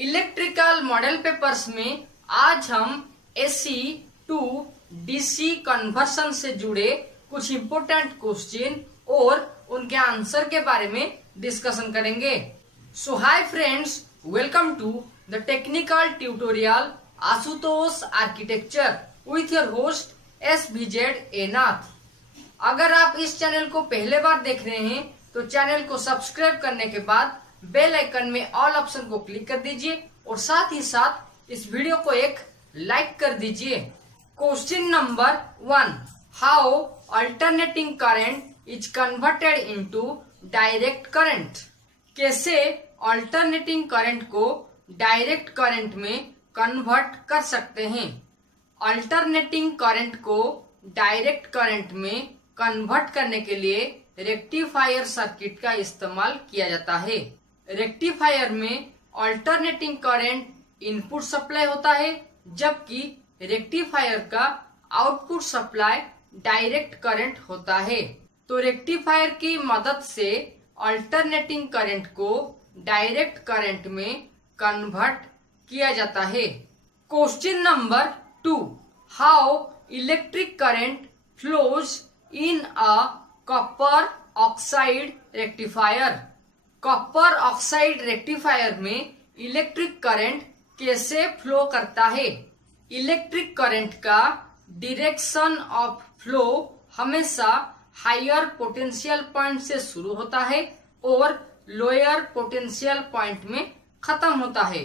Electrical model papers में आज हम एसी टू डीसी कन्वर्सन से जुड़े कुछ इम्पोर्टेंट क्वेश्चन और उनके आंसर के बारे में डिस्कशन करेंगे। So hi friends, welcome to the technical tutorial Ashutosh architecture with your host SVZ A Nath. अगर आप इस चैनल को पहले बार देख रहे हैं तो चैनल को सब्सक्राइब करने के बाद बेल आइकन में ऑल ऑप्शन को क्लिक कर दीजिए और साथ ही साथ इस वीडियो को एक लाइक कर दीजिए। Question number 1, how alternating current is converted into direct current. कैसे अल्टरनेटिंग करंट को डायरेक्ट करंट में कन्वर्ट कर सकते हैं। अल्टरनेटिंग करंट को डायरेक्ट करंट में कन्वर्ट करने के लिए रेक्टिफायर सर्किट का इस्तेमाल किया जाता है। रेक्टिफायर में अल्टरनेटिंग करंट इनपुट सप्लाई होता है, जबकि रेक्टिफायर का आउटपुट सप्लाई डायरेक्ट करंट होता है। तो रेक्टिफायर की मदद से अल्टरनेटिंग करंट को डायरेक्ट करंट में कन्वर्ट किया जाता है। Question number 2, how electric current flows in a copper oxide rectifier. Copper oxide rectifier में इलेक्ट्रिक करंट कैसे फ्लो करता है। इलेक्ट्रिक करंट का डायरेक्शन ऑफ फ्लो हमेशा हायर पोटेंशियल पॉइंट से शुरू होता है और लोअर पोटेंशियल पॉइंट में खत्म होता है।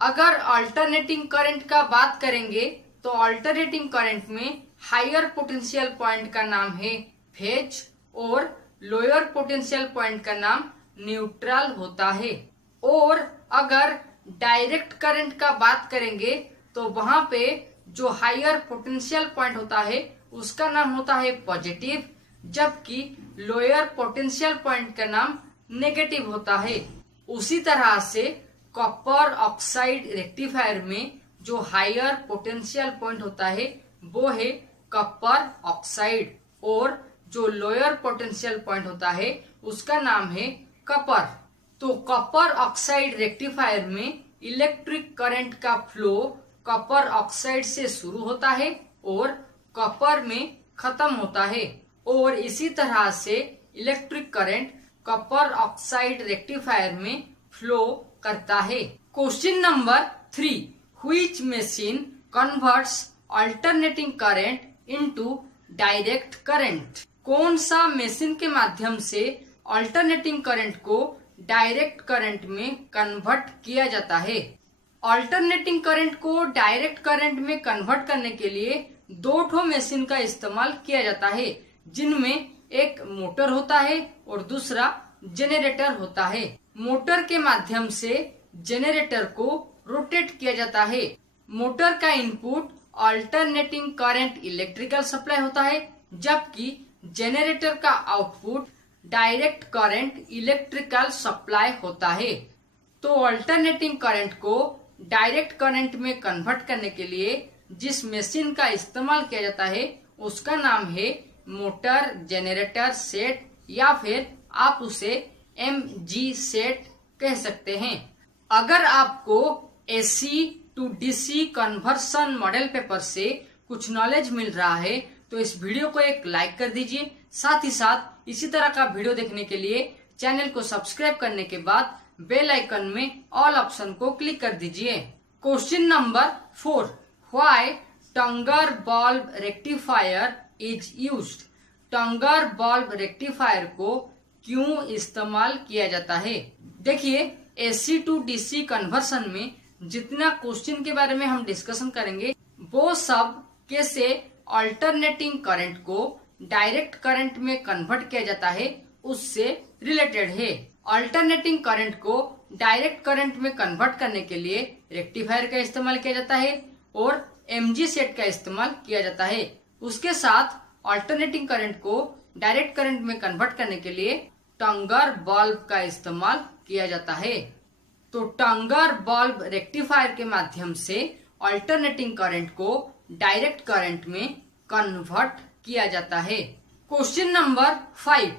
अगर अल्टरनेटिंग करंट का बात करेंगे तो अल्टरनेटिंग करंट में हायर पोटेंशियल पॉइंट का नाम है फेज और लोअर पोटेंशियल पॉइंट का नाम न्यूट्रल होता है। और अगर डायरेक्ट करंट का बात करेंगे तो वहां पे जो हायर पोटेंशियल पॉइंट होता है उसका नाम होता है पॉजिटिव, जबकि लोअर पोटेंशियल पॉइंट का नाम नेगेटिव होता है। उसी तरह से कॉपर ऑक्साइड रेक्टिफायर में जो हायर पोटेंशियल पॉइंट होता है वो है कॉपर ऑक्साइड और जो लोअर पोटेंशियल पॉइंट होता है उसका नाम है कॉपर। तो कॉपर ऑक्साइड रेक्टिफायर में इलेक्ट्रिक करंट का फ्लो कॉपर ऑक्साइड से शुरू होता है और कॉपर में खत्म होता है और इसी तरह से electric current copper oxide rectifier में फ्लो करता है। Question number 3, which machine converts alternating current into direct current. कौन सा मशीन के माध्यम से अल्टरनेटिंग करंट को डायरेक्ट करंट में कन्वर्ट किया जाता है। अल्टरनेटिंग करंट को डायरेक्ट करंट में कन्वर्ट करने के लिए दो ठो मशीन का इस्तेमाल किया जाता है, जिनमें एक मोटर होता है और दूसरा जेनरेटर होता है। मोटर के माध्यम से जेनरेटर को रोटेट किया जाता है। मोटर का input alternating current electrical supply होता है, जबकि जेनरेटर का output direct current electrical supply होता है। तो अल्टरनेटिंग करंट को डायरेक्ट करंट में कन्वर्ट करने के लिए जिस मशीन का इस्तेमाल किया जाता है उसका नाम है मोटर जेनरेटर सेट, या फिर आप उसे MG सेट कह सकते हैं। अगर आपको AC to DC conversion model paper से कुछ नॉलेज मिल रहा है तो इस वीडियो को एक लाइक कर दीजिए। साथ ही साथ इसी तरह का वीडियो देखने के लिए चैनल को सब्सक्राइब करने के बाद बेल आइकन में ऑल ऑप्शन को क्लिक कर दीजिए। Question number 4, why tungar bulb rectifier is used. Tungar bulb rectifier को क्यों इस्तेमाल किया जाता है। देखिए, AC टू DC कन्वर्सन में जितना क्वेश्चन के बारे में हम डिस्कशन करेंगे वो सब कैसे अल्टरनेटिंग करंट को डायरेक्ट करंट में कन्वर्ट किया जाता है उससे रिलेटेड है। अल्टरनेटिंग करंट को डायरेक्ट करंट में कन्वर्ट करने के लिए रेक्टिफायर का इस्तेमाल किया जाता है और MG सेट का इस्तेमाल किया जाता है। उसके साथ अल्टरनेटिंग करंट को डायरेक्ट करंट में कन्वर्ट करने के लिए टंगर बल्ब का इस्तेमाल किया जाता है। तो टंगर बल्ब रेक्टिफायर के माध्यम से अल्टरनेटिंग करंट को डायरेक्ट करंट में कन्वर्ट किया जाता है। Question number 5,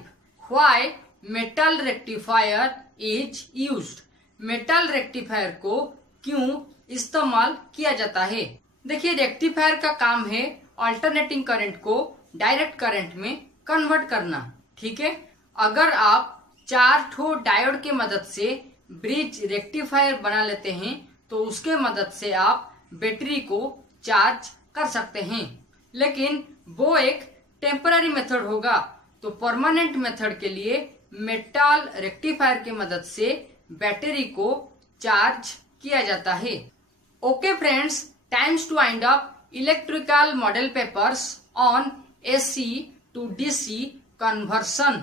why metal rectifier is used. Metal rectifier को क्यों इस्तेमाल किया जाता है। देखिए, रेक्टिफायर का काम है अल्टरनेटिंग करंट को डायरेक्ट करंट में कन्वर्ट करना। ठीक है, अगर आप 4 ठो डायोड के मदद से ब्रिज रेक्टिफायर बना लेते हैं तो उसके मदद से आप बैटरी को चार्ज कर सकते हैं, लेकिन वो एक टेम्पररी मेथड होगा। तो परमानेंट मेथड के लिए मेटल रेक्टिफायर की मदद से बैटरी को चार्ज किया जाता है। Okay friends, times to wind up electrical model papers on AC to DC conversion.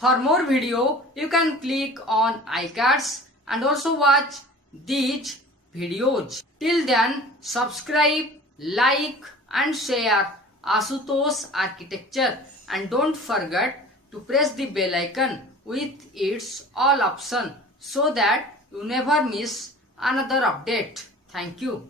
For more video, you can click on iCards and also watch these videos. Till then, subscribe, like and share Ashutosh Architecture, and don't forget to press the bell icon with its all option so that you never miss another update. Thank you.